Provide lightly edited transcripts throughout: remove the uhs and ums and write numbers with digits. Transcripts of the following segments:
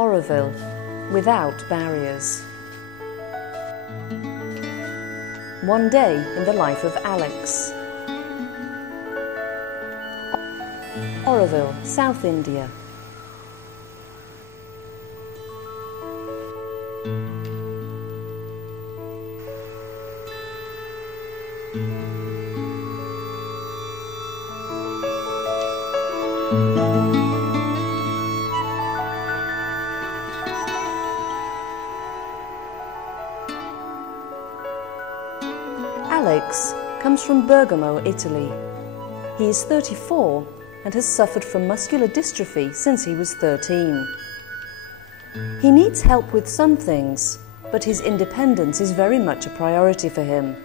Auroville, without barriers. One day in the life of Alex. Auroville, South India. Alex comes from Bergamo, Italy. He is 34 and has suffered from muscular dystrophy since he was 13. He needs help with some things, but his independence is very much a priority for him.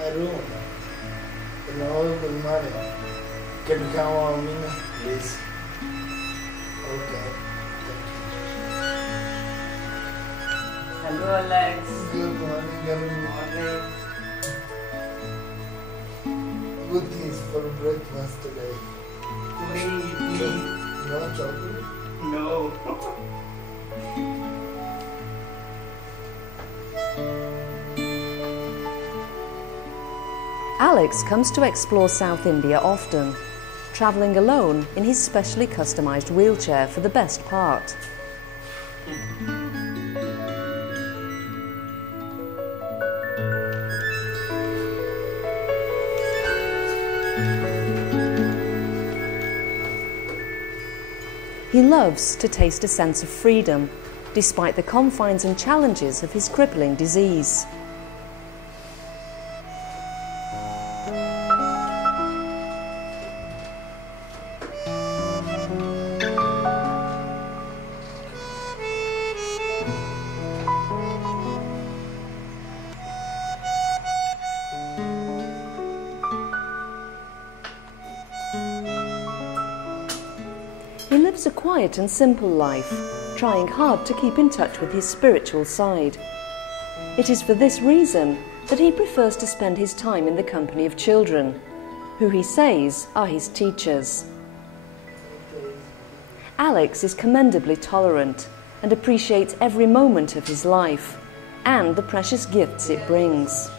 A room in Auroville money. Can you come on me, please? Okay. Hello, Alex. Good morning, everyone. Good things for breakfast today. No chocolate? No. Alex comes to explore South India often, travelling alone in his specially customised wheelchair for the best part. He loves to taste a sense of freedom, despite the confines and challenges of his crippling disease. He lives a quiet and simple life, trying hard to keep in touch with his spiritual side. It is for this reason that he prefers to spend his time in the company of children, who he says are his teachers. Alex is commendably tolerant and appreciates every moment of his life and the precious gifts it brings.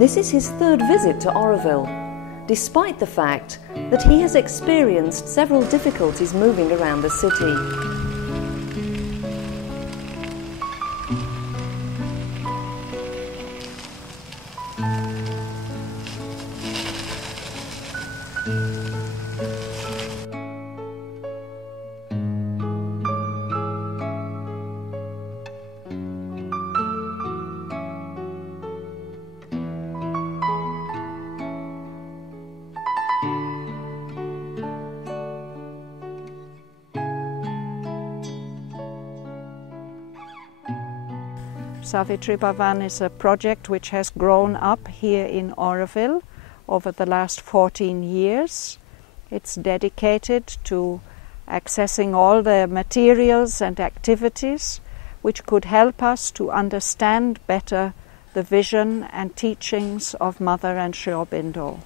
This is his third visit to Auroville, despite the fact that he has experienced several difficulties moving around the city. Savitri Bhavan is a project which has grown up here in Auroville over the last 14 years. It's dedicated to accessing all the materials and activities which could help us to understand better the vision and teachings of Mother and Sri Aurobindo,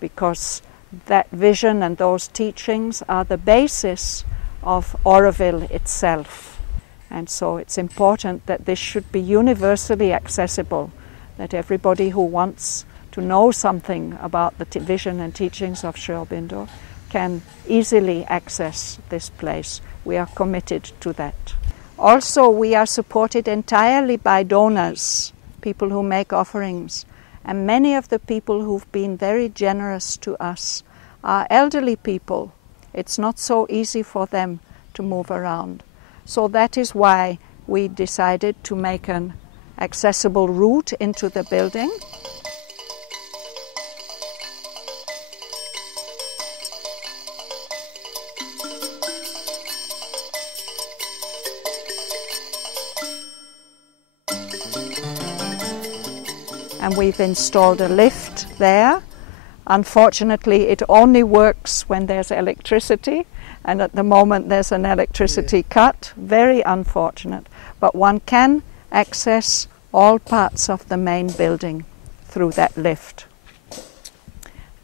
because that vision and those teachings are the basis of Auroville itself. And so it's important that this should be universally accessible, that everybody who wants to know something about the vision and teachings of Sri Aurobindo can easily access this place. We are committed to that. Also, we are supported entirely by donors, people who make offerings, and many of the people who've been very generous to us are elderly people. It's not so easy for them to move around. So that is why we decided to make an accessible route into the building. And we've installed a lift there. Unfortunately, it only works when there's electricity, and at the moment there's an electricity cut. Very unfortunate. But one can access all parts of the main building through that lift.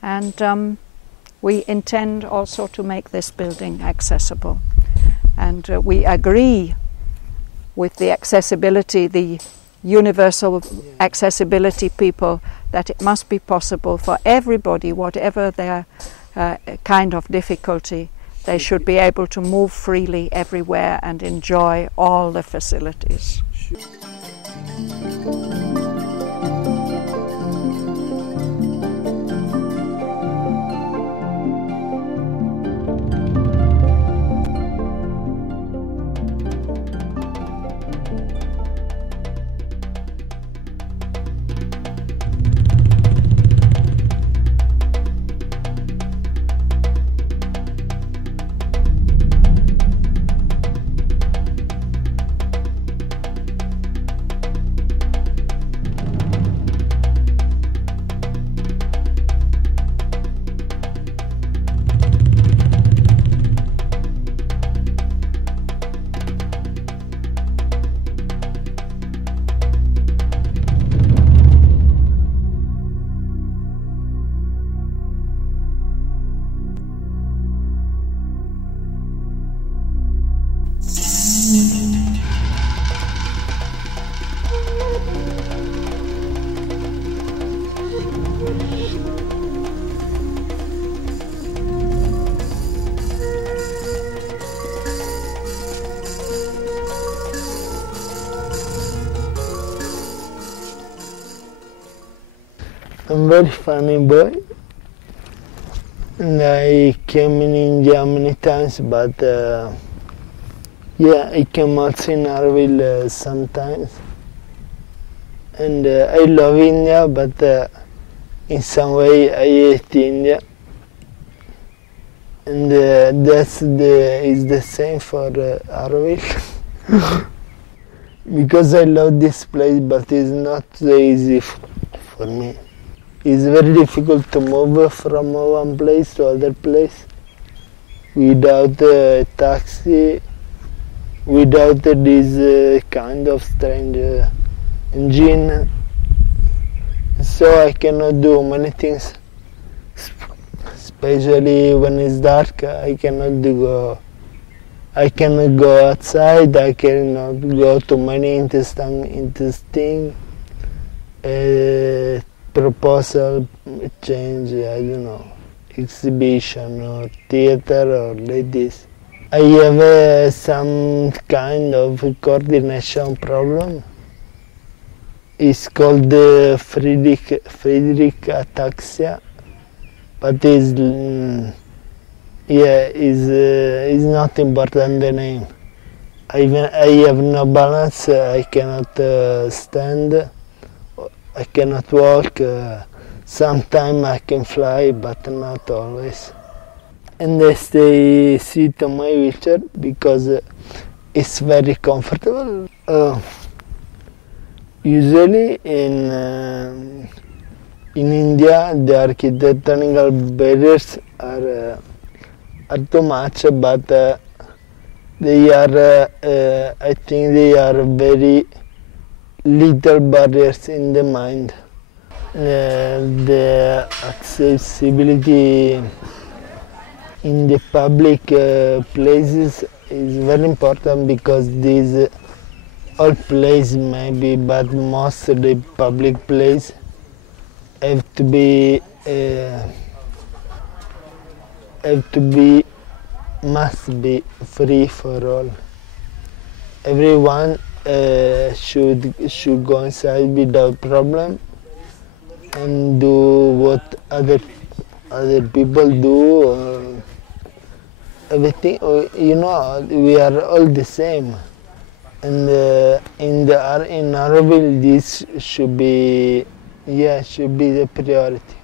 And we intend also to make this building accessible. And we agree with the accessibility, the universal accessibility people, that it must be possible for everybody, whatever their kind of difficulty, they should be able to move freely everywhere and enjoy all the facilities. I'm a very funny boy, and I came in India many times, but yeah, I came also in Auroville sometimes. And I love India, but in some way I hate India. And is the same for Auroville. Because I love this place, but it's not so easy for me. It's very difficult to move from one place to other place without a taxi, without this kind of strange engine. So I cannot do many things, especially when it's dark. I cannot go outside. I cannot go to many interesting proposal, change, I don't know, exhibition or theater or like this. I have some kind of coordination problem. It's called Friedrich ataxia, but is not important the name. I have no balance. I cannot stand. I cannot walk. Sometimes I can fly, but not always. And I sit on my wheelchair because it's very comfortable. Usually in India, the architectural barriers are too much, but they are, I think they are very little barriers in the mind. The accessibility in the public places is very important, because these all places maybe, but most of the public places have to be must be free for all. Everyone should go inside without problem and do what other people do, or everything. You know, we are all the same, and in Auroville this should be the priority.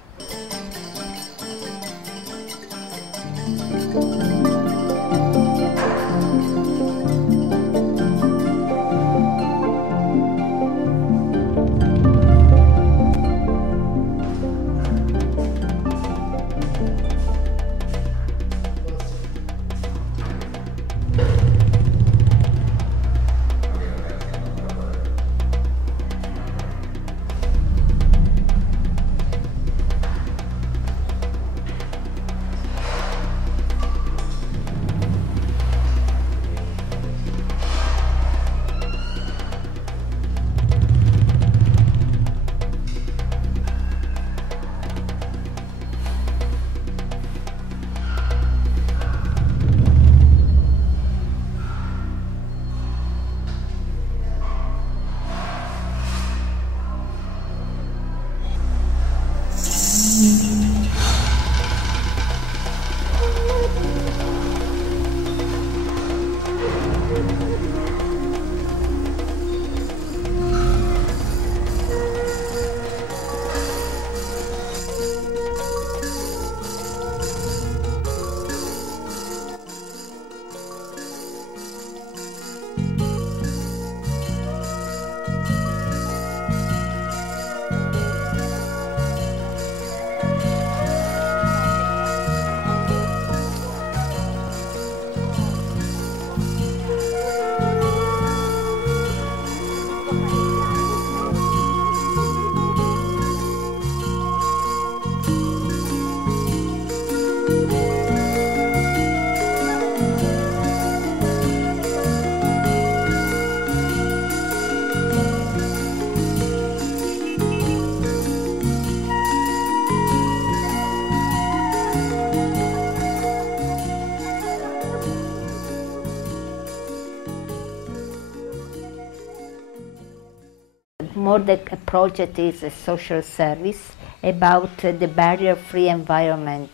More the project is a social service about the barrier-free environment.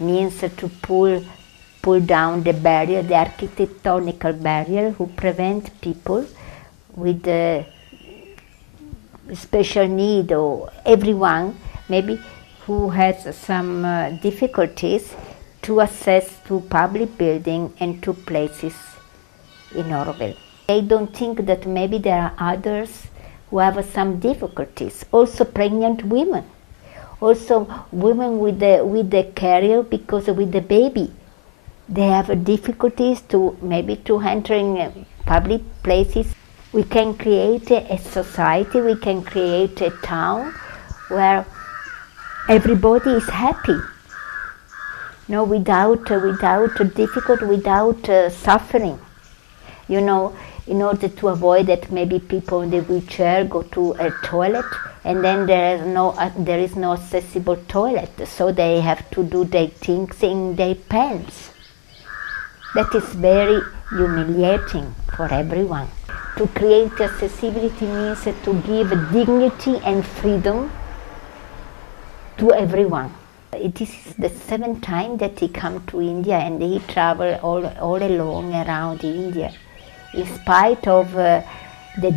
Means to pull down the barrier, the architectonical barrier, who prevent people with special need, or everyone maybe who has some difficulties to access to public building and to places in Auroville. I don't think that maybe there are others who have some difficulties, also pregnant women, also women with the carrier, because with the baby they have difficulties to maybe to enter in public places. We can create a society, we can create a town where everybody is happy, no, without difficulty, without suffering. You know, in order to avoid that maybe people in the wheelchair go to a toilet and then there is no accessible toilet, so they have to do their things in their pants. That is very humiliating for everyone. To create accessibility means to give dignity and freedom to everyone. It is the 7th time that he come to India, and he travel all along around India, in spite of the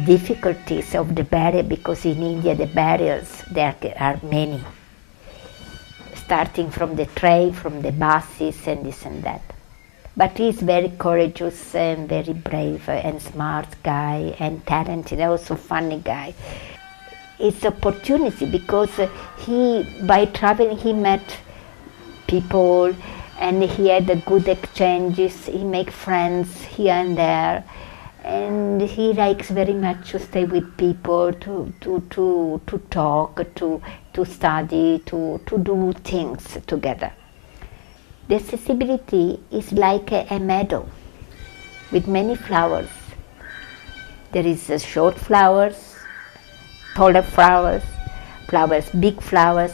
difficulties of the barrier, because in India the barriers, there are many, starting from the train, from the buses and this and that. But he is very courageous and very brave and smart guy and talented, also funny guy. It's opportunity, because by traveling he met people and he had the good exchanges. He make friends here and there, and he likes very much to stay with people, to talk, to study, to do things together. The accessibility is like a meadow with many flowers. There is short flowers, taller flowers, big flowers,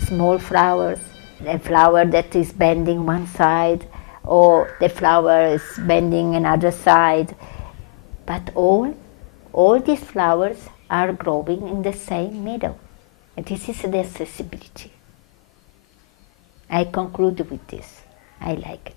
small flowers, a flower that is bending one side, or the flower is bending another side. But all these flowers are growing in the same meadow. And this is the accessibility. I conclude with this. I like it.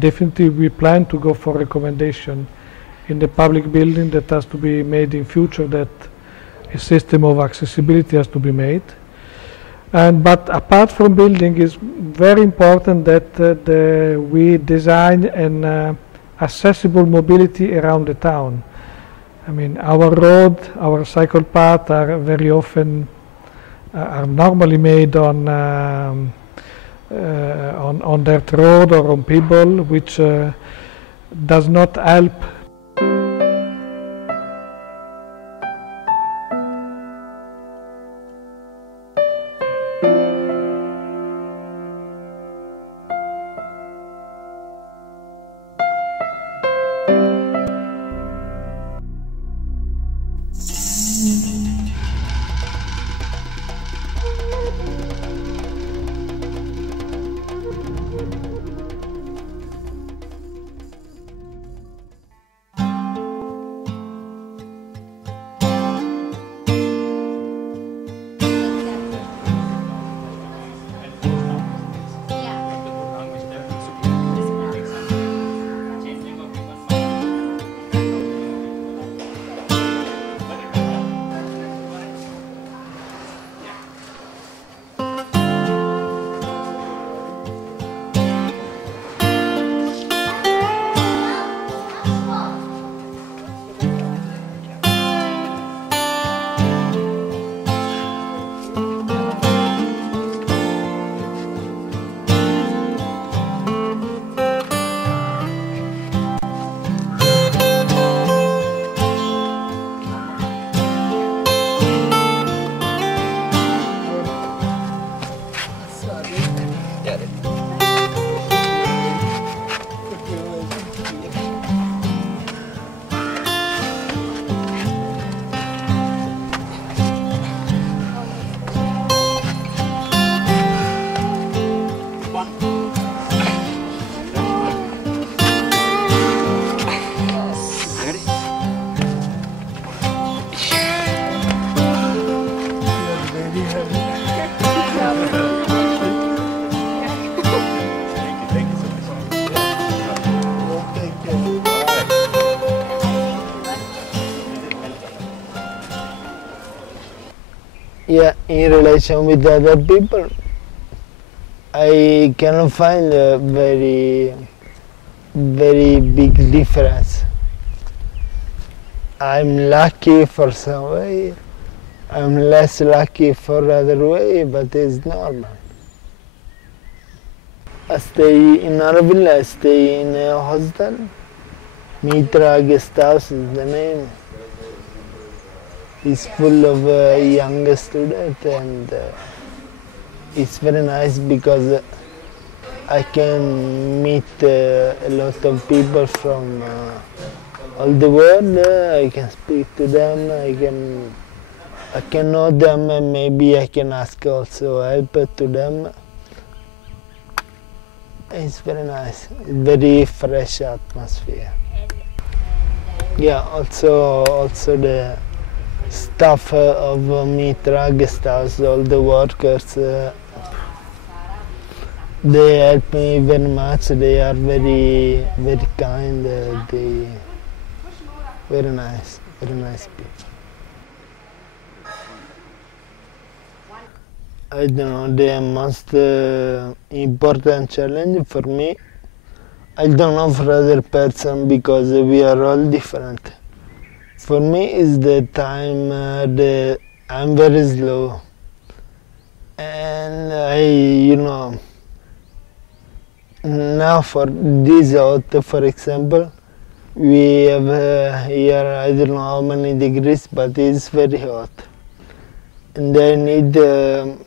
Definitely we plan to go for recommendation in the public building that has to be made in future, that a system of accessibility has to be made. But apart from building, it's very important that we design an accessible mobility around the town. I mean, our road, our cycle path are very often are normally made on dirt road or on people, which does not help. Yeah, in relation with other people, I cannot find a very big difference. I'm lucky for some way, I'm less lucky for other way, but it's normal. I stay in Auroville, I stay in a hostel. Mitra guest house is the name. It's full of young students, and it's very nice because I can meet a lot of people from all the world. I can speak to them, I can know them, and maybe I can ask also help to them. It's very nice, very fresh atmosphere. Yeah, also the staff of Mitra guest house, all the workers, They help me very much. They are very, very kind. They very nice people. I don't know, the most important challenge for me, I don't know for other person because we are all different. For me is the time I'm very slow, and now for this out, for example, we have here I don't know how many degrees, but it's very hot. And I need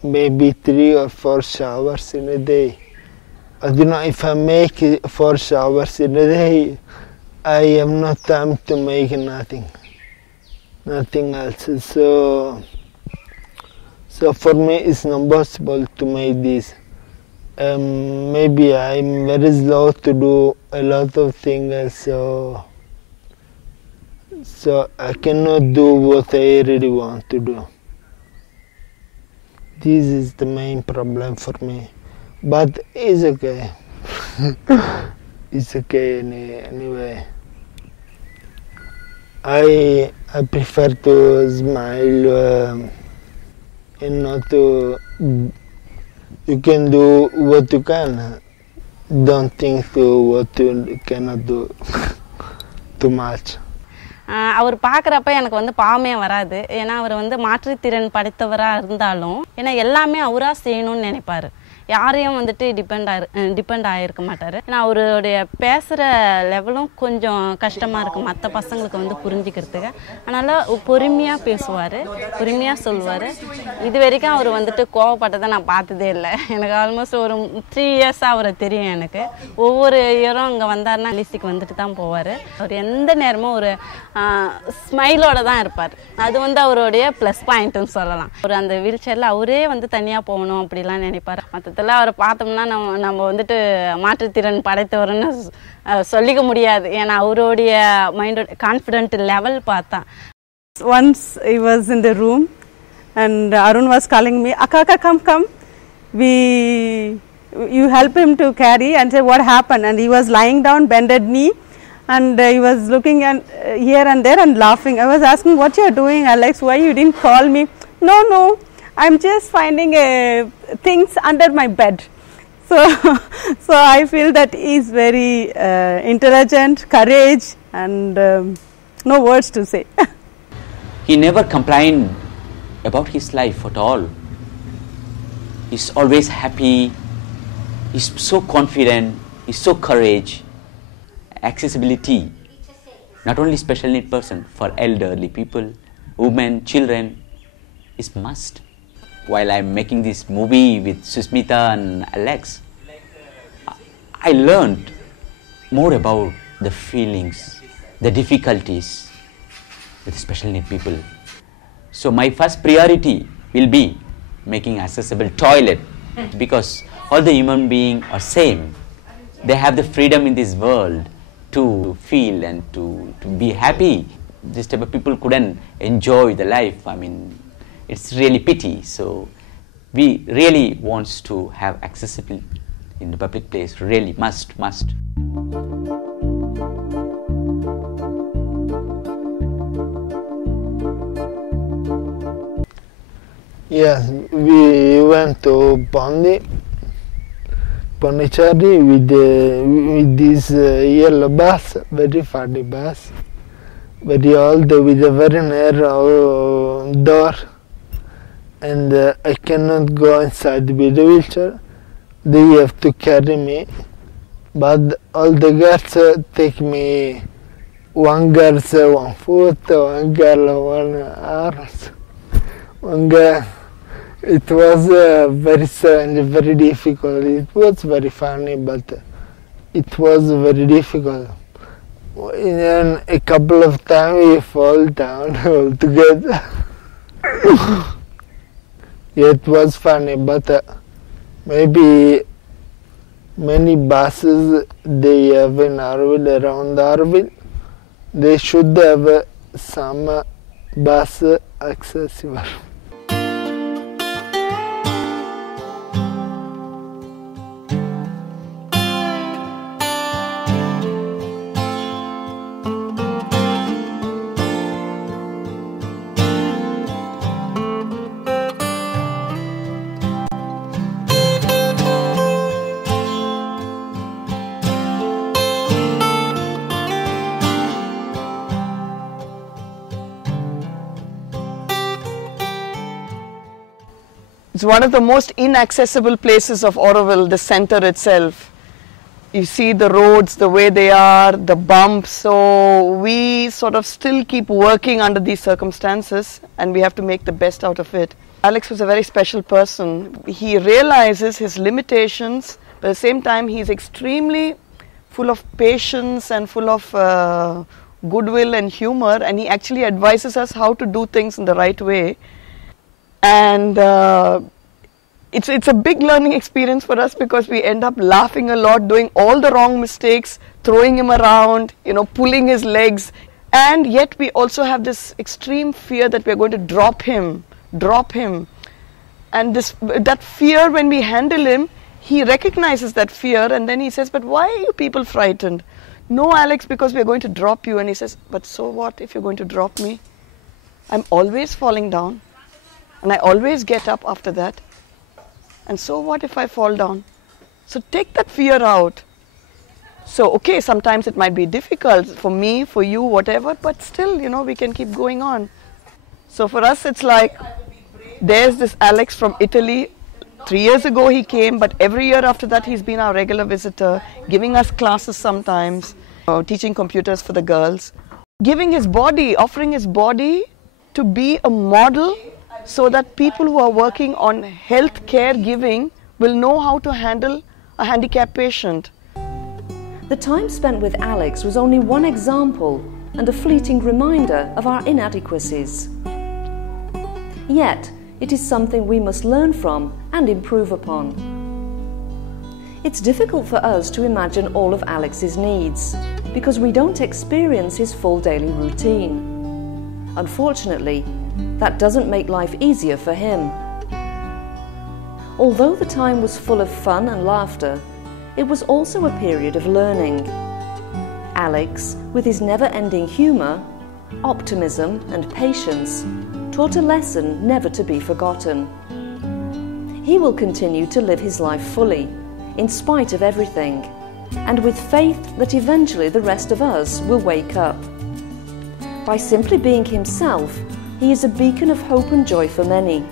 maybe 3 or 4 showers in a day. I don't know if I make 4 showers in a day, I have no time to make nothing else. So for me it's not possible to make this. Maybe I'm very slow to do a lot of things, so I cannot do what I really want to do. This is the main problem for me, but it's okay. It's okay anyway. I prefer to smile and not to. You can do what you can. Don't think to what you cannot do too much. அவர் பார்க்குறப்ப எனக்கு வந்து பாவமே வராது. ஏன்னா அவர் வந்து மாற்றுத்திறன் படைத்தவராக இருந்தாலும் ஏன்னா எல்லாமே அவராக செய்யணும்னு நினைப்பார். யாரையும் வந்துட்டு டிபெண்ட் ஆகிருக்க மாட்டார். ஏன்னா அவருடைய பேசுகிற லெவலும் கொஞ்சம் கஷ்டமாக இருக்கும் மற்ற பசங்களுக்கு வந்து புரிஞ்சிக்கிறதுக்கு. அதனால் பொறுமையாக பேசுவார், பொறுமையாக சொல்லுவார். இது வரைக்கும் அவர் வந்துட்டு கோவப்பட்டதை நான் பார்த்ததே இல்லை. எனக்கு ஆல்மோஸ்ட் ஒரு 3 இயர்ஸாக அவரை தெரியும் எனக்கு. ஒவ்வொரு இயரும் அங்கே வந்தார்னா லிஸ்டிக்கு வந்துட்டு தான் போவார். அவர் எந்த நேரமும் ஒரு ஸ்மைலோட தான் இருப்பார். அது வந்து அவருடைய ப்ளஸ் பாயிண்ட்டுன்னு சொல்லலாம். அவர் அந்த வீல் சேரில் அவரே வந்து தனியாக போகணும் அப்படிலாம் நினைப்பார். மொத்தத்தில் அவரை பார்த்தோம்னா நம்ம வந்துட்டு மாற்றுத்திறன் படைத்தவர்னு சொல்லிக்க முடியாது. ஏன்னா அவருடைய மைண்டோட கான்ஃபிடென்ட் லெவல் பார்த்தா. Once he was in the room and Arun was calling me, Akka, come. You help him to carry, and say what happened, and he was lying down, bended knee, and he was looking at here and there and laughing. I was asking, what you are doing, Alex? Why you didn't call me? No, I'm just finding things under my bed. So I feel that he is very intelligent, courage, and no words to say. He never complained about his life at all. He's always happy. He's so confident. He's so courage. Accessibility, not only special need person, for elderly people, women, children, is must. While I'm making this movie with Susmita and Alex, I learned more about the feelings, the difficulties with special need people. So my first priority will be making accessible toilet, because all the human beings are same. They have the freedom in this world to feel and to be happy. This type of people couldn't enjoy the life. I mean, it's really pity. So we really wants to have accessible in the public place. Really must. Yes, we went to Pondicherry with this yellow bus, very funny bus, very old, with a very narrow door, and I cannot go inside with the wheelchair. They have to carry me, but all the girls take me. One girl 1 foot, one girl 1 arm, one girl. It was very strange, very difficult. It was very funny, but it was very difficult. And a couple of times we fall down altogether. It was funny, but maybe many buses they have in Auroville, around Auroville, they should have some bus accessible. It's one of the most inaccessible places of Auroville, the center itself. You see the roads, the way they are, the bumps, so we sort of still keep working under these circumstances and we have to make the best out of it. Alex was a very special person. He realizes his limitations, but at the same time he's extremely full of patience and full of goodwill and humor, and he actually advises us how to do things in the right way. And it's a big learning experience for us because we end up laughing a lot, doing all the wrong mistakes, throwing him around, pulling his legs, and yet we also have this extreme fear that we're going to drop him. And that fear, when we handle him, he recognizes that fear and then he says, but why are you people frightened? No, Alex, because we're going to drop you. And he says, but so what if you're going to drop me? I'm always falling down and I always get up after that. And so what if I fall down? So take that fear out. So, okay, sometimes it might be difficult for me, for you, whatever, but still, we can keep going on. So for us, it's like, there's this Alex from Italy. 3 years ago he came, but every year after that he's been our regular visitor, giving us classes sometimes, teaching computers for the girls, giving his body, offering his body to be a model so that people who are working on health care giving will know how to handle a handicapped patient. The time spent with Alex was only one example and a fleeting reminder of our inadequacies. Yet, it is something we must learn from and improve upon. It's difficult for us to imagine all of Alex's needs because we don't experience his full daily routine. Unfortunately, that doesn't make life easier for him. Although the time was full of fun and laughter, it was also a period of learning. Alex, with his never-ending humour, optimism and patience, taught a lesson never to be forgotten. He will continue to live his life fully, in spite of everything, and with faith that eventually the rest of us will wake up. By simply being himself, he is a beacon of hope and joy for many.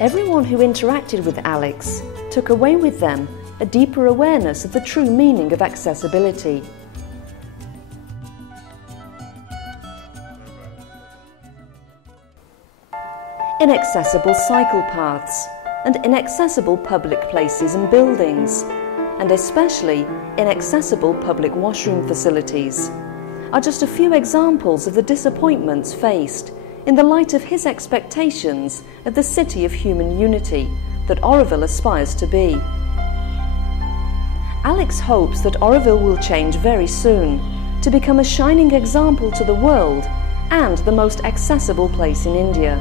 Everyone who interacted with Alex took away with them a deeper awareness of the true meaning of accessibility. Inaccessible cycle paths and inaccessible public places and buildings, and especially inaccessible public washroom facilities, are just a few examples of the disappointments faced in the light of his expectations of the city of human unity that Auroville aspires to be. Alex hopes that Auroville will change very soon to become a shining example to the world and the most accessible place in India.